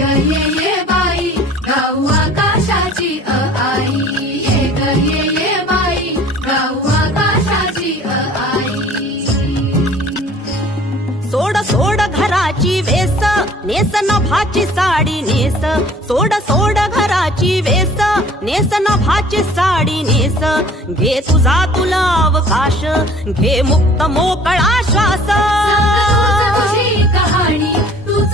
ग ये बाई गाऊ आकाशाची आई, ये ग ये बाई गाऊ आकाशाची आई. सोड सोड घराची वेस, नेस नभाची साडी नेस. सोड सोड घराची वेस, नेस नभाची साडी नेस. घे तुझा तुला अवकाश, घे मुक्त मोकळा श्वास. तुझी कहाणी तुझ